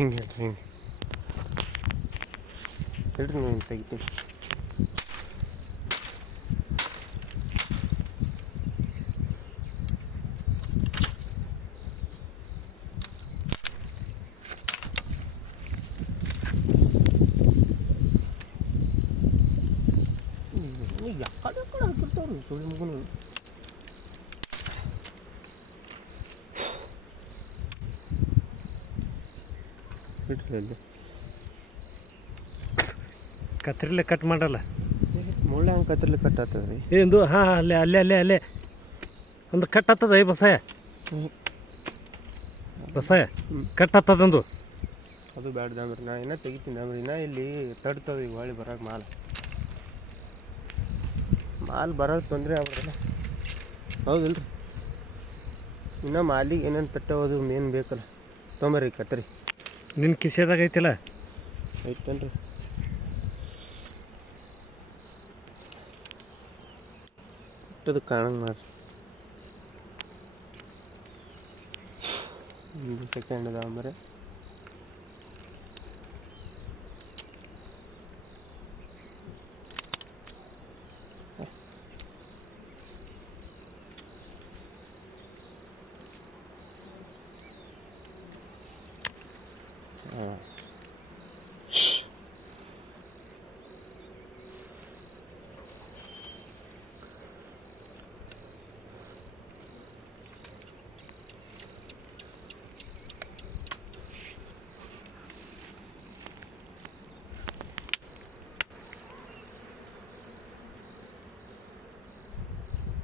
ಹಿಂಗೆ ಹೇಳ್ರಿ ನೀವು ತೆಗಿತೀನಿ. ಯಾಕಡೆ ಹಾಕಿರ್ತಾವ್ರಿ ಸುಳಿ ಮಗನು. ಬಿಡ್ರಿ ಅಲ್ಲಿ ಕತ್ರಿಲೆ ಕಟ್ ಮಾಡಲ್ಲ, ಮುಳ್ಳೆ ಹಂಗೆ ಕತ್ರಿಲೆ ಕಟ್ ಆಗ್ತದೆ ರೀ. ಎಂದು ಹಾಂ ಅಲ್ಲೇ ಒಂದು ಕಟ್ ಆಗ್ತದ ಈ ಬಸಾಯ ಕಟ್ ಆಗ್ತದಂದು. ಅದು ಬ್ಯಾಡ ದಾಮ್ರಿ, ನಾ ಇನ್ನೂ ತೆಗಿತೀನಿ ದಾಮ್ರಿ. ಇನ್ನೂ ಇಲ್ಲಿ ತಡ್ತದೆ ಈಗ ಹೊಳಿ ಬರೋಕೆ ಮಾಲ್ ಬರೋದು ತೊಂದರೆ ಆಗ್ಬಿಡ್ತಲ್ಲ. ಹೌದಿಲ್ಲ ರೀ, ಇನ್ನೂ ಮಾಲಿಗೆ ಏನೇನು ತಟ್ಟೋದು ಮೇನ್ ಬೇಕಲ್ಲ. ತೊಂಬರ್ರಿ ಕತ್ತರಿ. ನಿನ್ನ ಕಿಸೆದಾಗ ಐತಿಲ್ಲ? ಐತನ್ರಿ. ಇಟ್ಟದು ಕಾಣಂಗೆ ಮಾಡ್ರಿ. 1 ಸೆಕೆಂಡ್ ಅದಾವಂಬರಿ.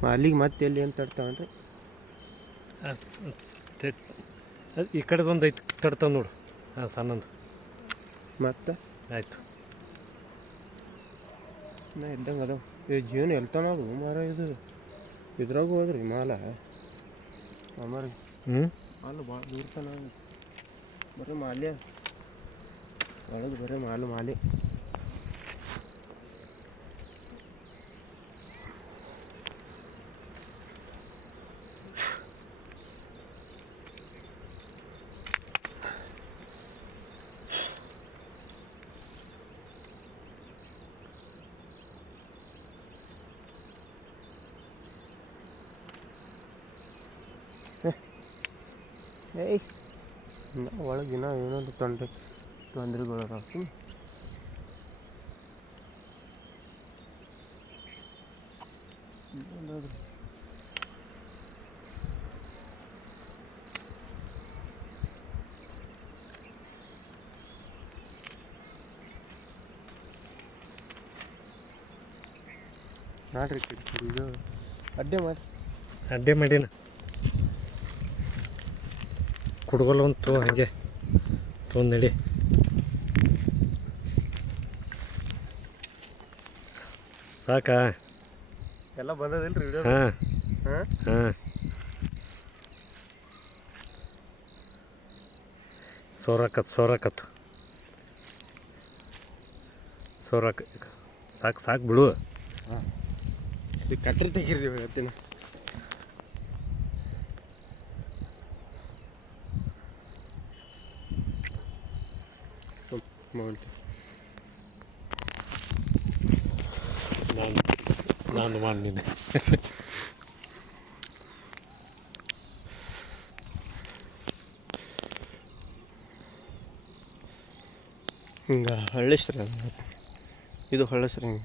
ಮಾಲಿಗೆ ಮತ್ತೆ ಎಲ್ಲಿ ಏನು ತಡ್ತಾವನ್ರಿ? ಈ ಕಡೆದೊಂದು ಐತಿ ತಡ್ತಾವ ನೋಡು. ಹಾಂ, ಸಣ್ಣಂದು ಮತ್ತೆ ಆಯಿತು. ನಾ ಇದ್ದಂಗೆ ಅದಾವ. ಜೀವನ ಎಲ್ತಾನ ಅದು ಮಾರ. ಇದ್ರಾಗ ಹೋದ್ರಿ ಮಾಲ ಅಮರಿ. ಮಾಲು ಭಾಳ ದೂರ ತನ ಬರೀ ಮಾಲೆ ಒಳಗೆ, ಬರೀ ಮಾಲೆ. ಏಯ್ ಒಳಗಿನ ಏನೊಂದು ತೊಂದರೆಗಳು ಅದಾವ. ನೋಡ್ರಿ ಇದು ಅಡ್ಡೆ ಮಾಡಿನ ಕುಡ್ಗೋಲ್ಲ ಒಂದು ಹಾಗೆ ತೊಗೊಂಡು ನಡಿ. ಸಾಕಾ? ಎಲ್ಲ ಬಂದದಿಲ್ಲ ರೀ ವಿಡಿಯೋ? ಹಾಂ ಸೋರಾಕತ್ತು ಸಾಕು ಬಿಡು. ಹಾಂ, ಈಗ ಕಟ್ರಿ ತೆಗೀರಿ ಹೇಳ್ತೀನಿ. ನಾನು ಮಾಡಿ ನೀನು ಹಿಂಗೆ ಹಳ್ಳಿಸ್ರಿ. ಇದು ಹಳ್ಳಸ್ರಿ ಹಿಂಗೆ.